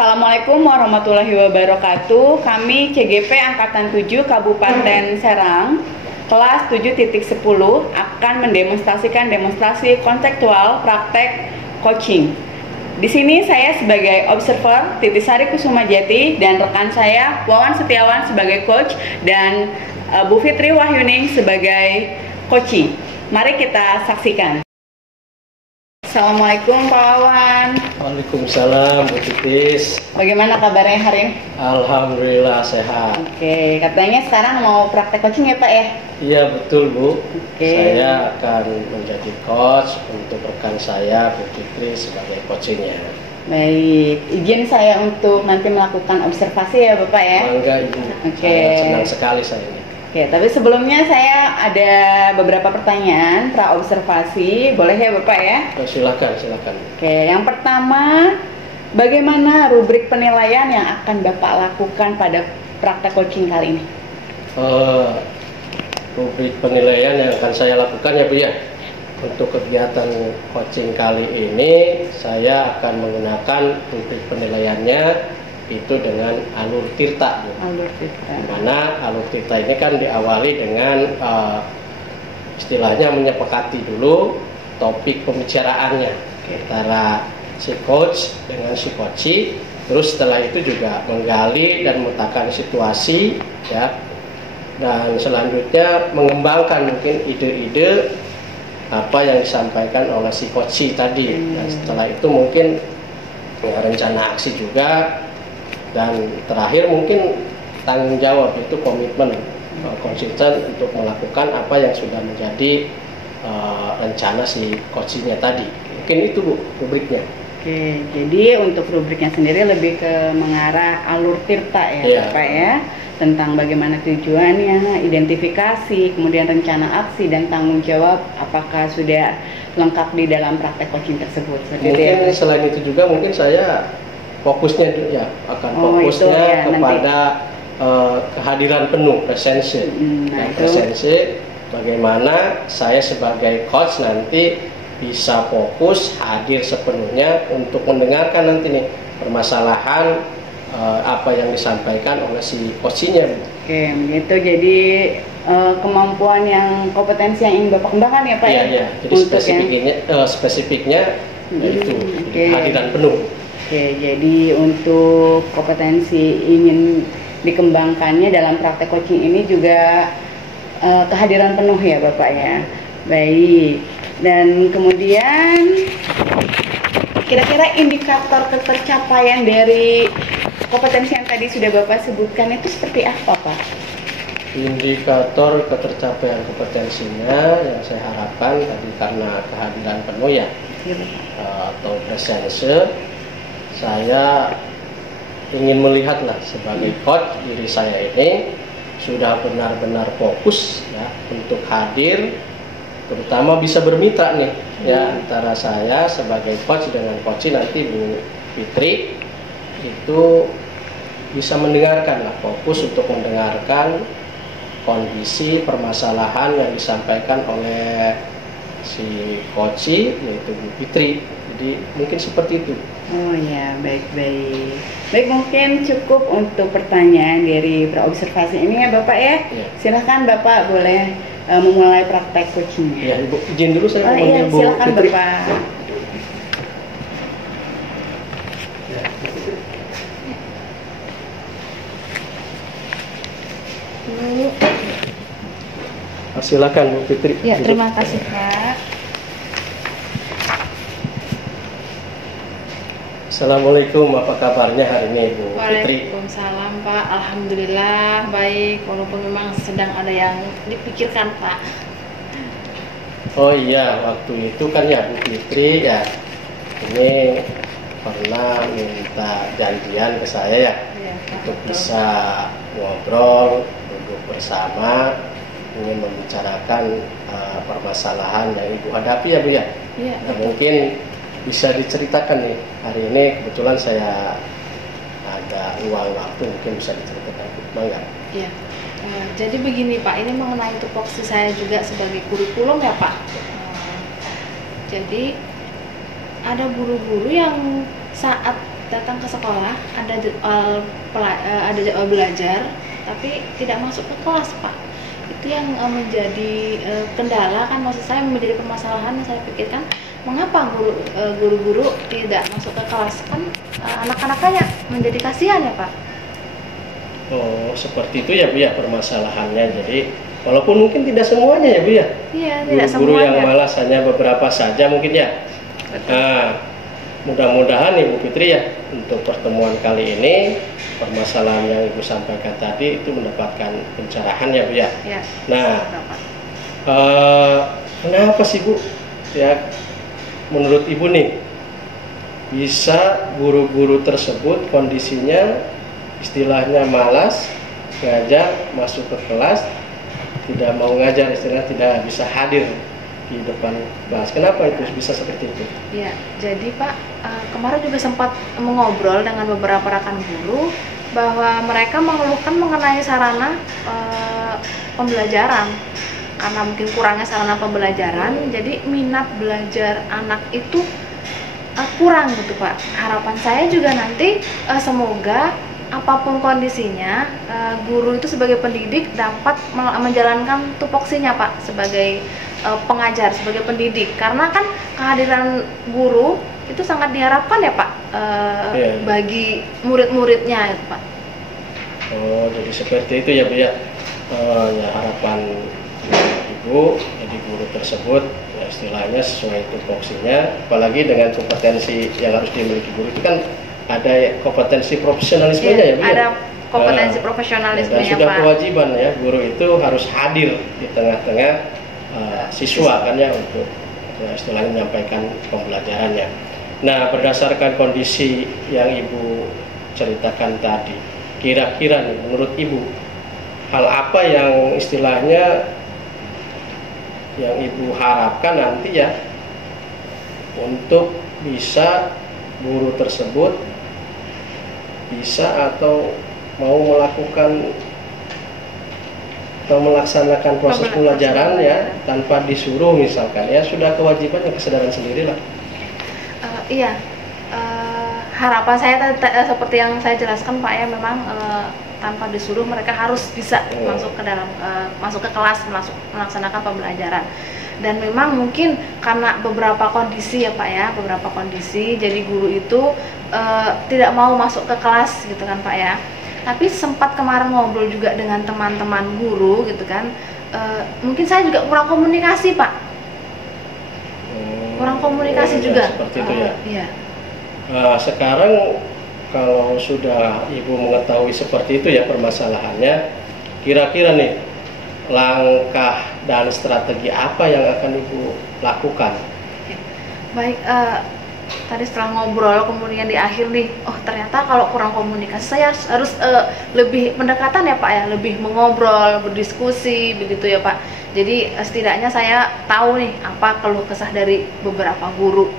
Assalamualaikum warahmatullahi wabarakatuh. Kami CGP Angkatan 7 Kabupaten Serang kelas 7.10 akan mendemonstrasikan demonstrasi konseptual praktek coaching. Di sini saya sebagai observer Titisari Kusumajati dan rekan saya Wawan Setiawan sebagai coach dan Bu Fitri Wahyuning sebagai coaching. Mari kita saksikan. Assalamualaikum Pak Wawan. Waalaikumsalam Bu Titis. Bagaimana kabarnya hari ini? Alhamdulillah sehat. Oke, katanya sekarang mau praktek coaching ya Pak ya? Iya betul Bu. Oke. Saya akan menjadi coach untuk rekan saya Bu Fitri sebagai coachingnya. Baik, izin saya untuk nanti melakukan observasi ya Bapak ya? Bangga Ibu. Oke. Saya senang sekali saya ini. Oke, tapi sebelumnya saya ada beberapa pertanyaan pra-observasi, boleh ya Bapak ya? Silakan. Oke, yang pertama, bagaimana rubrik penilaian yang akan Bapak lakukan pada praktek coaching kali ini? Rubrik penilaian yang akan saya lakukan ya Bu ya. Untuk kegiatan coaching kali ini saya akan menggunakan rubrik penilaiannya itu dengan alur tirta. Alur tirta. Dimana alur tirta ini kan diawali dengan istilahnya menyepakati dulu topik pembicaraannya antara si coach dengan si coachee. Terus setelah itu juga menggali dan memetakan situasi ya, dan selanjutnya mengembangkan mungkin ide-ide apa yang disampaikan oleh si coachee tadi. Dan setelah itu mungkin ya, rencana aksi juga. Dan terakhir mungkin tanggung jawab, itu komitmen konsisten untuk melakukan apa yang sudah menjadi rencana si coachingnya tadi. Mungkin itu Bu rubriknya. Oke, jadi untuk rubriknya sendiri lebih ke mengarah alur tirta ya Bapak ya, tentang bagaimana tujuannya, identifikasi, kemudian rencana aksi dan tanggung jawab apakah sudah lengkap di dalam praktek coaching tersebut. Mungkin selain itu juga mungkin saya fokusnya ya akan fokusnya kepada kehadiran penuh, presensi. Presensi bagaimana saya sebagai coach nanti bisa fokus hadir sepenuhnya untuk mendengarkan nanti nih permasalahan apa yang disampaikan oleh si coachnya. Oke, begitu. Jadi kemampuan yang kompetensi yang ingin Bapak kembangkan ya Pak ya? Iya. Jadi spesifiknya yaitu kehadiran penuh. Oke, jadi untuk kompetensi ingin dikembangkannya dalam praktek coaching ini juga kehadiran penuh ya Bapak ya. Baik, dan kemudian kira-kira indikator ketercapaian dari kompetensi yang tadi sudah Bapak sebutkan itu seperti apa Pak? Indikator ketercapaian kompetensinya yang saya harapkan tadi karena kehadiran penuh ya, atau presence. Saya ingin melihatlah sebagai coach diri saya ini sudah benar-benar fokus ya untuk hadir, terutama bisa bermitra nih ya antara saya sebagai coach dengan coachee nanti Bu Fitri, itu bisa mendengarkan lah, fokus untuk mendengarkan kondisi permasalahan yang disampaikan oleh si coachee yaitu Bu Fitri. Jadi mungkin seperti itu. Oh ya, baik. Baik, mungkin cukup untuk pertanyaan dari pra-observasi ini ya Bapak ya. Silahkan Bapak boleh memulai praktek coachingnya. Ya Ibu, izin dulu saya memanggil Bu silakan Fitri. Bapak. Silakan Bu Fitri. Ya, terima kasih Pak. Assalamualaikum, apa kabarnya hari ini Bu Fitri? Waalaikumsalam Pak, alhamdulillah baik, walaupun memang sedang ada yang dipikirkan Pak. Oh iya, waktu itu kan ya Bu Fitri ya, ini pernah minta janjian ke saya ya, untuk bisa ngobrol, duduk bersama, ingin membicarakan permasalahan yang Ibu hadapi ya Bu ya. Iya. Nah, mungkin bisa diceritakan nih, hari ini kebetulan saya ada luang waktu, mungkin bisa diceritakan Bangga. Iya. Jadi begini Pak, ini mengenai tupoksi saya juga sebagai kurikulum ya Pak. Jadi ada guru-guru yang saat datang ke sekolah, ada jadwal belajar, tapi tidak masuk ke kelas, Pak. Itu yang menjadi kendala kan, maksud saya menjadi permasalahan yang saya pikirkan, mengapa guru-guru tidak masuk ke kelas, kan anak-anaknya menjadi kasihan ya, Pak. Oh, seperti itu ya Bu ya permasalahannya. Jadi walaupun mungkin tidak semuanya ya Bu ya. Iya, tidak Guru-guru semuanya. yang malas hanya beberapa saja mungkin ya. Betul. Nah, mudah-mudahan Ibu Fitri ya untuk pertemuan kali ini permasalahan yang Ibu sampaikan tadi itu mendapatkan pencerahan ya Bu ya. Ya. Nah, Bapak. kenapa sih Bu ya menurut Ibu nih bisa guru-guru tersebut kondisinya istilahnya malas ngajar, masuk ke kelas tidak mau ngajar, istilahnya tidak bisa hadir di depan kelas. Kenapa itu bisa seperti itu? Ya, jadi Pak, kemarin juga sempat mengobrol dengan beberapa rekan guru bahwa mereka mengeluhkan mengenai sarana pembelajaran. Karena mungkin kurangnya sarana pembelajaran, jadi minat belajar anak itu kurang gitu Pak. Harapan saya juga nanti semoga apapun kondisinya, guru itu sebagai pendidik dapat menjalankan tupoksinya Pak sebagai pengajar, sebagai pendidik. Karena kan kehadiran guru itu sangat diharapkan ya Pak bagi murid-muridnya itu Pak. Oh, jadi seperti itu ya Bu ya. Ya harapan Ibu, jadi guru tersebut ya istilahnya sesuai tupoksinya, apalagi dengan kompetensi yang harus dimiliki guru itu kan ada kompetensi profesionalismenya ya Bu ya. Ada kompetensi profesionalismenya dan sudah Pak. kewajiban ya guru itu harus hadir di tengah-tengah siswa kan ya untuk ya, istilahnya menyampaikan pembelajarannya. Nah, berdasarkan kondisi yang Ibu ceritakan tadi, kira-kira nih menurut Ibu hal apa yang istilahnya yang Ibu harapkan nanti ya untuk bisa guru tersebut bisa atau mau melakukan atau melaksanakan proses pembelajaran ya tanpa disuruh misalkan ya sudah kewajiban dan kesadaran sendiri lah. Iya, harapan saya seperti yang saya jelaskan Pak ya, memang tanpa disuruh mereka harus bisa masuk ke dalam masuk ke kelas, melaksanakan pembelajaran. Dan memang mungkin karena beberapa kondisi ya Pak ya, beberapa kondisi jadi guru itu tidak mau masuk ke kelas gitu kan Pak ya. Tapi sempat kemarin ngobrol juga dengan teman-teman guru gitu kan, mungkin saya juga kurang komunikasi Pak, kurang komunikasi juga. Seperti itu ya. Iya. Nah, sekarang kalau sudah Ibu mengetahui seperti itu ya permasalahannya, kira-kira nih langkah dan strategi apa yang akan Ibu lakukan? Baik, tadi setelah ngobrol kemudian di akhir nih, oh ternyata kalau kurang komunikasi saya harus lebih pendekatan ya Pak ya, lebih mengobrol, berdiskusi begitu ya Pak. Jadi setidaknya saya tahu nih apa keluh kesah dari beberapa guru.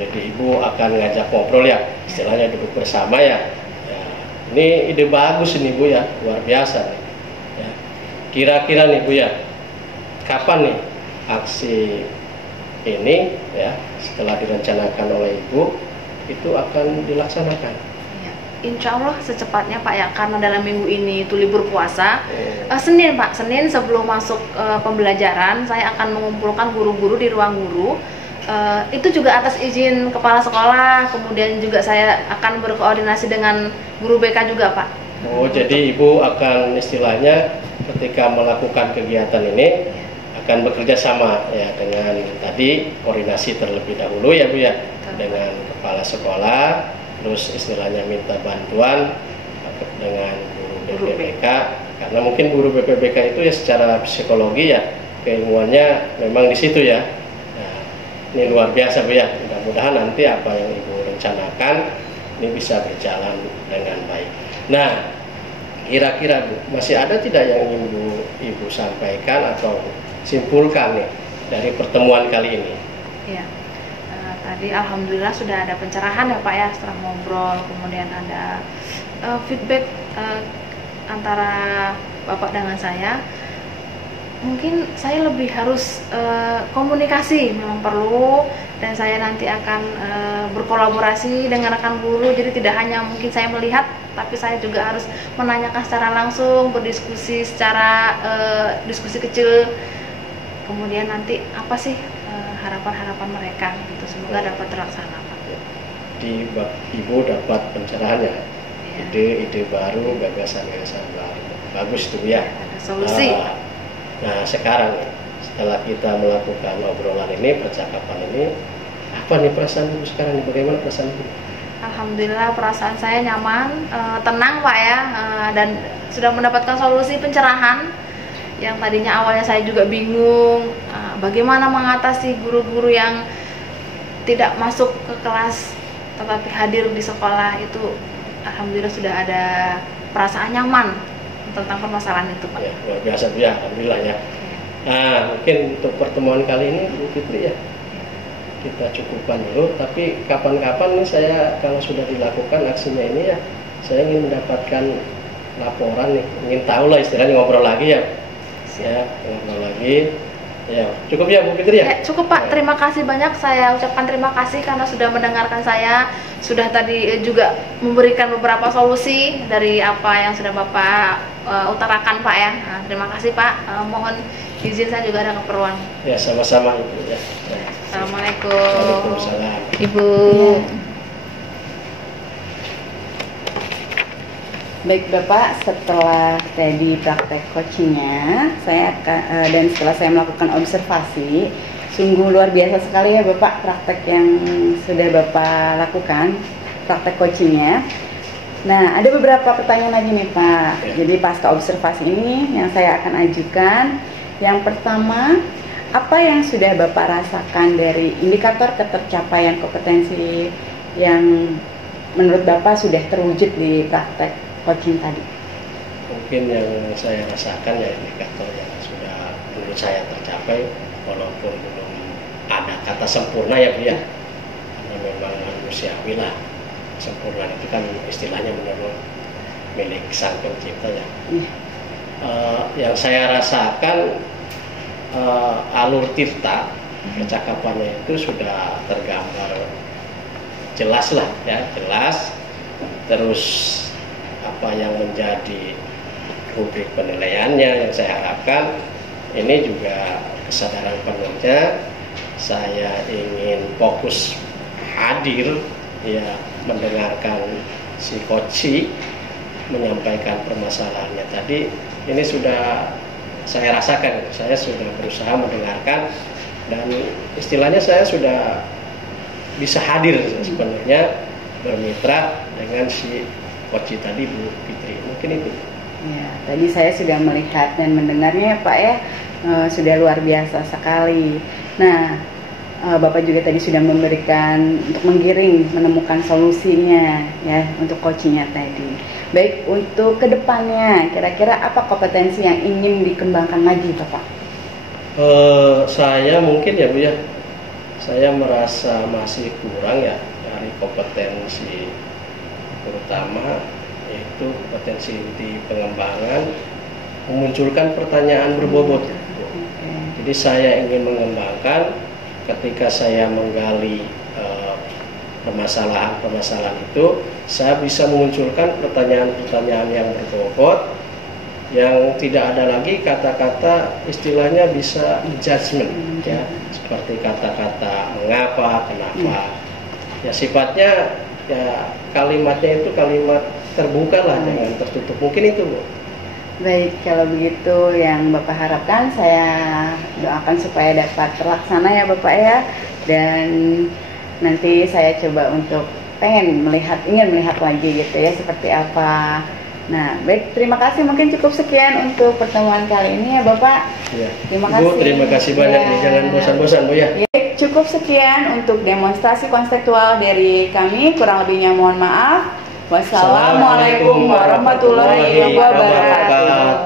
Jadi Ibu akan ngajak ngobrol ya, istilahnya duduk bersama ya. Ini ide bagus ini Bu ya, luar biasa nih. Ya. Kira-kira nih Bu ya, kapan nih aksi ini ya setelah direncanakan oleh Ibu itu akan dilaksanakan? Ya, insya Allah secepatnya Pak ya, karena dalam minggu ini itu libur puasa. Senin Pak, Senin sebelum masuk pembelajaran saya akan mengumpulkan guru-guru di ruang guru. Itu juga atas izin kepala sekolah, kemudian juga saya akan berkoordinasi dengan guru BK juga Pak. Oh, jadi Ibu akan istilahnya ketika melakukan kegiatan ini akan bekerja sama ya dengan tadi koordinasi terlebih dahulu ya Bu ya. Betul. Dengan kepala sekolah, terus istilahnya minta bantuan dengan guru BPBK, karena mungkin guru BPBK itu ya secara psikologi ya keilmuannya memang di situ ya. Ini luar biasa Bu ya, mudah-mudahan nanti apa yang Ibu rencanakan ini bisa berjalan dengan baik. Nah, kira-kira Bu, masih ada tidak yang ingin Ibu sampaikan atau simpulkan nih dari pertemuan kali ini? Iya, tadi alhamdulillah sudah ada pencerahan ya Pak ya setelah ngobrol, kemudian ada feedback antara Bapak dengan saya. Mungkin saya lebih harus komunikasi, memang perlu dan saya nanti akan berkolaborasi dengan rekan guru. Jadi tidak hanya mungkin saya melihat, tapi saya juga harus menanyakan secara langsung, berdiskusi secara diskusi kecil. Kemudian nanti apa sih harapan-harapan mereka, gitu. Semoga dapat terlaksana, Pak. Di Ibu dapat pencerahannya, ide-ide baru, gagasan-gagasan baru, bagus tuh ya. Ada solusi. Nah sekarang setelah kita melakukan obrolan ini, percakapan ini, apa nih perasaan Ibu sekarang? Bagaimana perasaan Ibu? Alhamdulillah perasaan saya nyaman, tenang Pak ya, dan sudah mendapatkan solusi pencerahan yang tadinya awalnya saya juga bingung bagaimana mengatasi guru-guru yang tidak masuk ke kelas tetapi hadir di sekolah itu. Alhamdulillah sudah ada perasaan nyaman tentang permasalahan itu, Pak. Ya, luar biasa ya, alhamdulillah ya. Nah, mungkin untuk pertemuan kali ini Bu Fitri ya, kita cukupkan dulu. Tapi kapan-kapan nih saya kalau sudah dilakukan aksinya ini ya, saya ingin mendapatkan laporan nih, ingin tahu lah istilahnya, ngobrol lagi ya. Ya, ngobrol lagi. Ya, cukup ya Bu Fitri ya? Cukup Pak, terima kasih banyak. Saya ucapkan terima kasih karena sudah mendengarkan saya, sudah tadi juga memberikan beberapa solusi dari apa yang sudah Bapak utarakan Pak ya. Nah, terima kasih Pak, mohon izin saya juga ada keperluan. Ya, sama-sama Ibu ya. Assalamualaikum. Waalaikumsalam. Ibu. Baik Bapak, setelah tadi praktek coachingnya, saya akan, dan setelah saya melakukan observasi, sungguh luar biasa sekali ya Bapak praktek yang sudah Bapak lakukan, praktek coachingnya. Nah, ada beberapa pertanyaan lagi nih Pak. Jadi pasca observasi ini yang saya akan ajukan, yang pertama, apa yang sudah Bapak rasakan dari indikator ketercapaian kompetensi yang menurut Bapak sudah terwujud di praktek coaching tadi? Mungkin yang saya rasakan ya indikator yang sudah menurut saya tercapai, walaupun belum ada kata sempurna ya Bu ya, karena memang manusiawi lah. Sempurna itu kan istilahnya menurut milik Sang Pencipta ya. Yang saya rasakan alur tirta percakapannya itu sudah tergambar jelas lah ya, jelas. Terus apa yang menjadi rubrik penilaiannya yang saya harapkan, ini juga kesadaran penuhnya saya ingin fokus hadir ya, mendengarkan si coach menyampaikan permasalahannya tadi. Ini sudah saya rasakan, saya sudah berusaha mendengarkan dan istilahnya saya sudah bisa hadir sebenarnya, bermitra dengan si coach tadi Bu Fitri. Mungkin itu ya, tadi saya sudah melihat dan mendengarnya Pak ya, sudah luar biasa sekali. Nah, Bapak juga tadi sudah memberikan untuk menggiring, menemukan solusinya ya untuk coachingnya tadi. Baik, untuk kedepannya kira-kira apa kompetensi yang ingin dikembangkan lagi Bapak? Saya mungkin ya Bu ya, saya merasa masih kurang ya dari kompetensi, terutama yaitu potensi di pengembangan, memunculkan pertanyaan berbobot. Jadi saya ingin mengembangkan ketika saya menggali permasalahan-permasalahan itu, saya bisa memunculkan pertanyaan-pertanyaan yang berbobot, yang tidak ada lagi kata-kata istilahnya bisa judgment ya, seperti kata-kata mengapa, kenapa. Ya sifatnya ya kalimatnya itu kalimat terbuka lah, jangan tertutup. Mungkin itu Bu. Baik, kalau begitu yang Bapak harapkan saya doakan supaya dapat terlaksana ya Bapak ya. Dan nanti saya coba untuk ingin melihat lagi gitu ya seperti apa. Nah, baik, terima kasih. Mungkin cukup sekian untuk pertemuan kali ini ya Bapak. Ya. Terima Bu, kasih. terima kasih banyak nih, jangan bosan-bosan Bu ya. Cukup sekian untuk demonstrasi konseptual dari kami, kurang lebihnya mohon maaf. Wassalamualaikum warahmatullahi wabarakatuh.